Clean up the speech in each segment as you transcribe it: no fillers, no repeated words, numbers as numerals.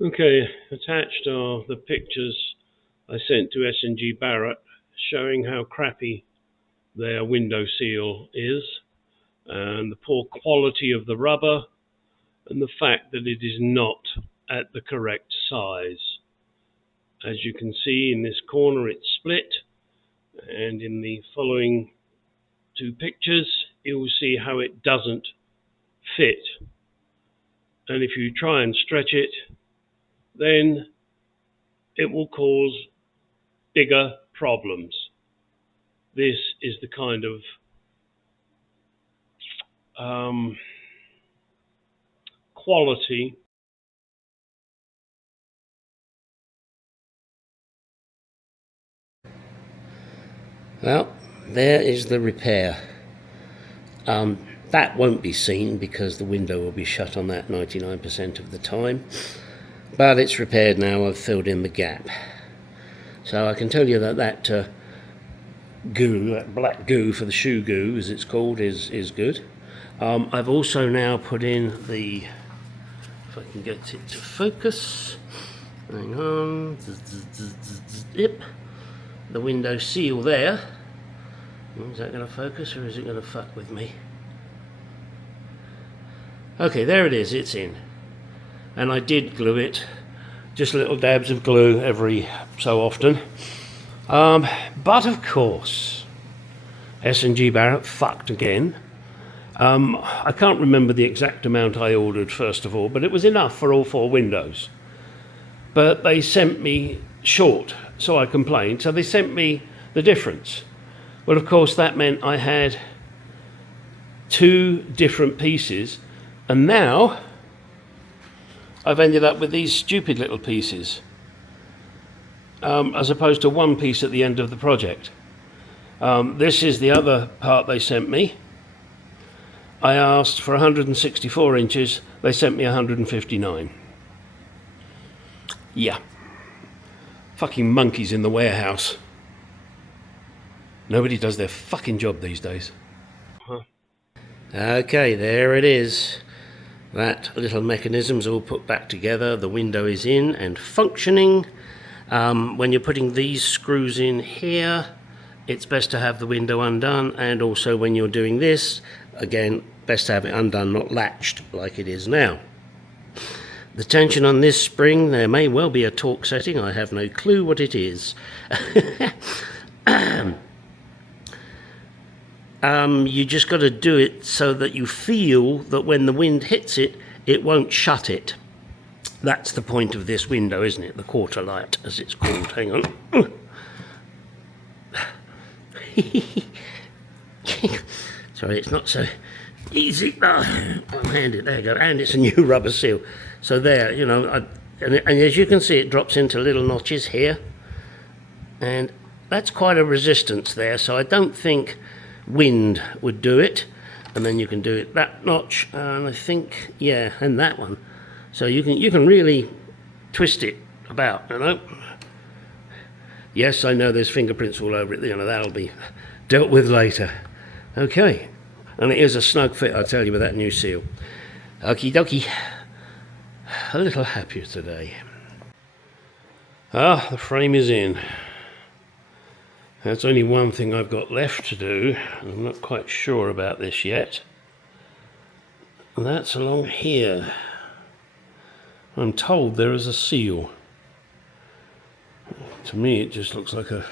Okay, attached are the pictures I sent to S&G Barrett showing how crappy their window seal is and the poor quality of the rubber and the fact that it is not at the correct size. As you can see in this corner it's split, and in the following two pictures you will see how it doesn't fit. And if you try and stretch it, then it will cause bigger problems. This is the kind of quality. Well, there is the repair. That won't be seen because the window will be shut on that 99% of the time. But it's repaired now, I've filled in the gap. So I can tell you that goo, that black goo for the shoe goo as it's called, is good. I've also now put in the, if I can get it to focus, hang on, yep, the window seal there. Is that going to focus or is it going to fuck with me? Okay, there it is, it's in. And I did glue it, just little dabs of glue every so often. But of course, S&G Barrett fucked again. I can't remember the exact amount I ordered first of all, but it was enough for all four windows. But they sent me short, so I complained. So they sent me the difference. Well, of course, that meant I had two different pieces, and now I've ended up with these stupid little pieces, as opposed to one piece at the end of the project. This is the other part they sent me. I asked for 164 inches, they sent me 159. Yeah. Fucking monkeys in the warehouse. Nobody does their fucking job these days. Okay, there it is. That little mechanism's all put back together. The window is in and functioning. When you're putting these screws in here, it's best to have the window undone, and also when you're doing this, again, best to have it undone, not latched like it is now. The tension on this spring, there may well be a torque setting, I have no clue what it is. You just got to do it so that you feel that when the wind hits it, it won't shut it. That's the point of this window, isn't it? The quarter light, as it's called. Hang on. Sorry, it's not so easy. One-handed, there you go. And it's a new rubber seal. So there, you know, and as you can see, it drops into little notches here. And that's quite a resistance there, so I don't think wind would do it. And then you can do it that notch, and I think, yeah, and that one. So you can really twist it about, you know. Yes, I know there's fingerprints all over it, you know, that'll be dealt with later. Okay, and it is a snug fit, I'll tell you, with that new seal. Okie dokie. A little happier today. Ah, the frame is in. That's only one thing I've got left to do. I'm not quite sure about this yet. And that's along here. I'm told there is a seal. To me it just looks like a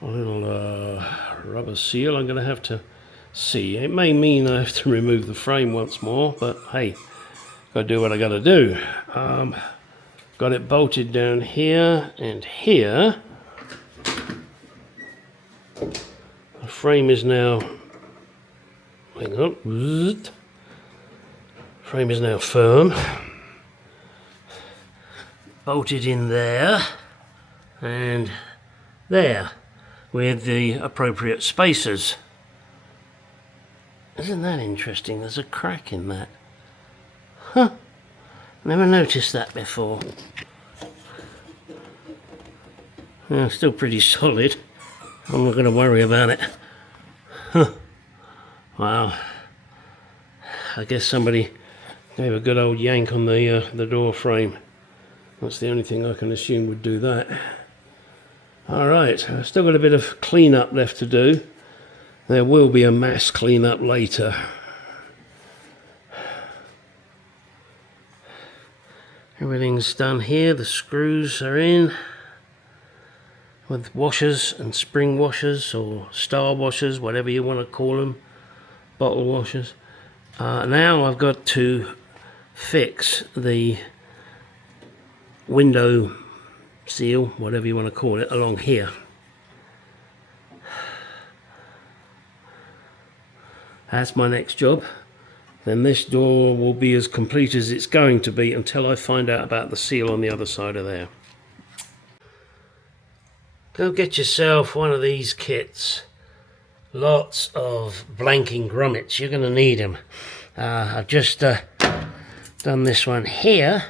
little rubber seal. I'm going to have to see. It may mean I have to remove the frame once more, but hey, got to do what I got to do. Got it bolted down here and here. The frame is now, hang on, frame is now firm, bolted in there and there with the appropriate spacers. Isn't that interesting? There's a crack in that. Huh, never noticed that before. Yeah, still pretty solid. I'm not going to worry about it. Huh. Wow. I guess somebody Gave a good old yank on the door frame. That's the only thing I can assume would do that. Alright, I've still got a bit of clean-up left to do. There will be a mass clean-up later. Everything's done here, the screws are in with washers and spring washers or star washers, whatever you want to call them, bottle washers. Now I've got to fix the window seal, whatever you want to call it, along here. That's my next job. Then this door will be as complete as it's going to be until I find out about the seal on the other side of there. Go get yourself one of these kits. Lots of blanking grommets, you're going to need them. I've just done this one here.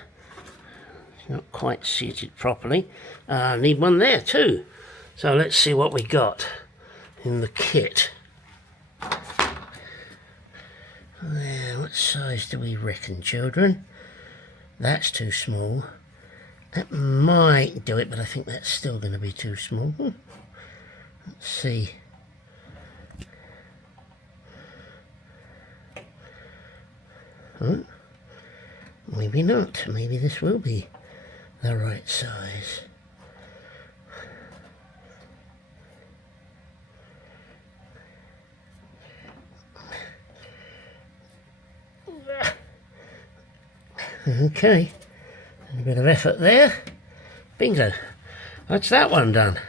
Not quite seated properly. I need one there too. So let's see what we got in the kit. What size do we reckon, children? That's too small. That might do it, but I think that's still going to be too small. Let's see. Huh? Maybe not. Maybe this will be the right size. Okay, a bit of effort there. Bingo. That's that one done.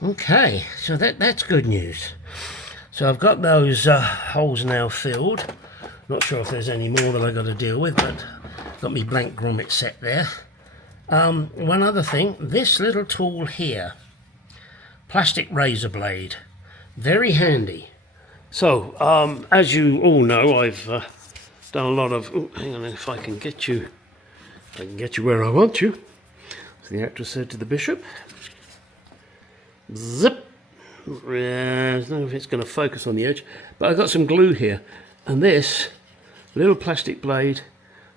Okay, so that's good news. So I've got those holes now filled. Not sure if there's any more that I've got to deal with, but got me blank grommet set there. One other thing, this little tool here, plastic razor blade, very handy. So, as you all know, I've done a lot of, hang on, if I can get you where I want you, as the actress said to the bishop. Zip! I don't know if it's going to focus on the edge, but I've got some glue here, and this little plastic blade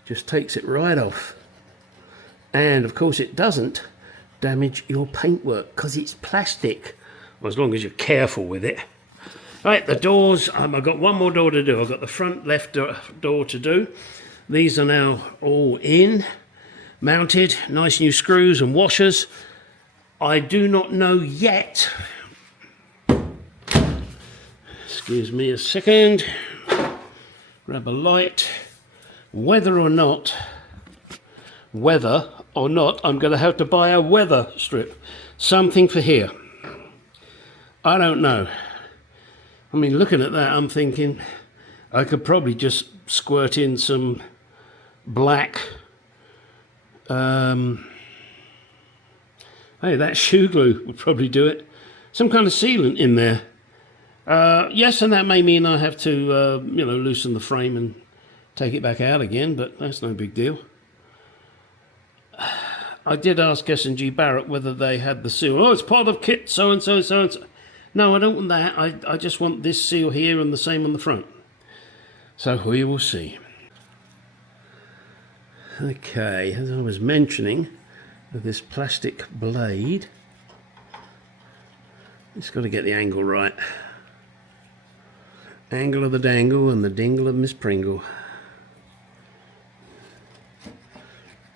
just takes it right off. And of course it doesn't damage your paintwork because it's plastic, well, as long as you're careful with it. Right, the doors, I've got one more door to do. I've got the front left door to do. These are now all in, mounted, nice new screws and washers. I do not know yet, excuse me a second, grab a light, whether or not I'm going to have to buy a weather strip, something for here. I don't know. I mean, looking at that, I'm thinking I could probably just squirt in some black, hey, that shoe glue would probably do it. Some kind of sealant in there. Yes, and that may mean I have to, loosen the frame and take it back out again, but that's no big deal. I did ask S&G Barrett whether they had the seal. Oh, it's part of kit so-and-so, so-and-so. No, I don't want that. I just want this seal here and the same on the front. So we will see. Okay, as I was mentioning, with this plastic blade, it's got to get the angle right. Angle of the dangle and the dingle of Miss Pringle.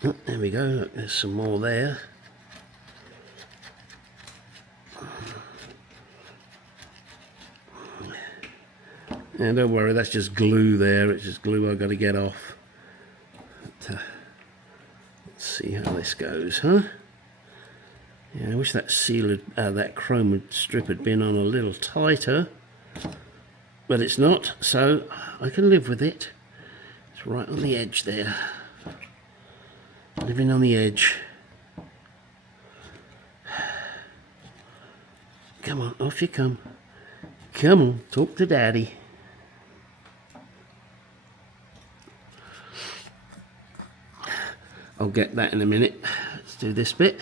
Oh, there we go, look, there's some more there. And don't worry, that's just glue there, it's just glue I've got to get off. But, let's see how this goes, huh? Yeah, I wish that seal, that chrome strip had been on a little tighter. But it's not, so I can live with it. It's right on the edge there. Living on the edge. Come on, off you come. Come on, talk to Daddy. I'll get that in a minute. Let's do this bit.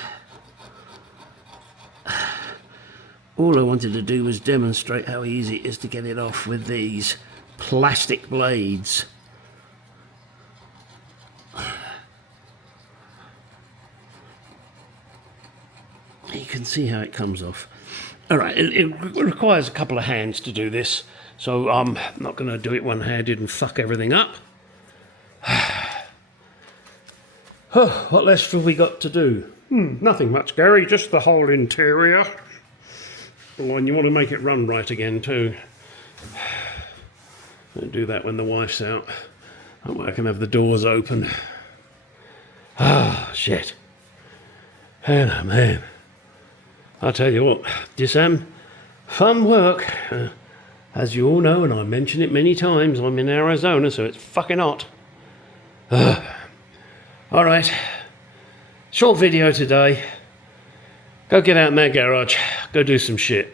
All I wanted to do was demonstrate how easy it is to get it off with these plastic blades. can see how it comes off. All right, it requires a couple of hands to do this, so I'm not going to do it one-handed and fuck everything up. What less have we got to do? Nothing much, Gary, just the whole interior. Oh, and you want to make it run right again too. Don't do that when the wife's out. That way I can have the doors open. Ah, shit. Oh, man. I'll tell you what, fun work. As you all know, and I mention it many times, I'm in Arizona, so it's fucking hot. Alright, short video today. Go get out in that garage, go do some shit.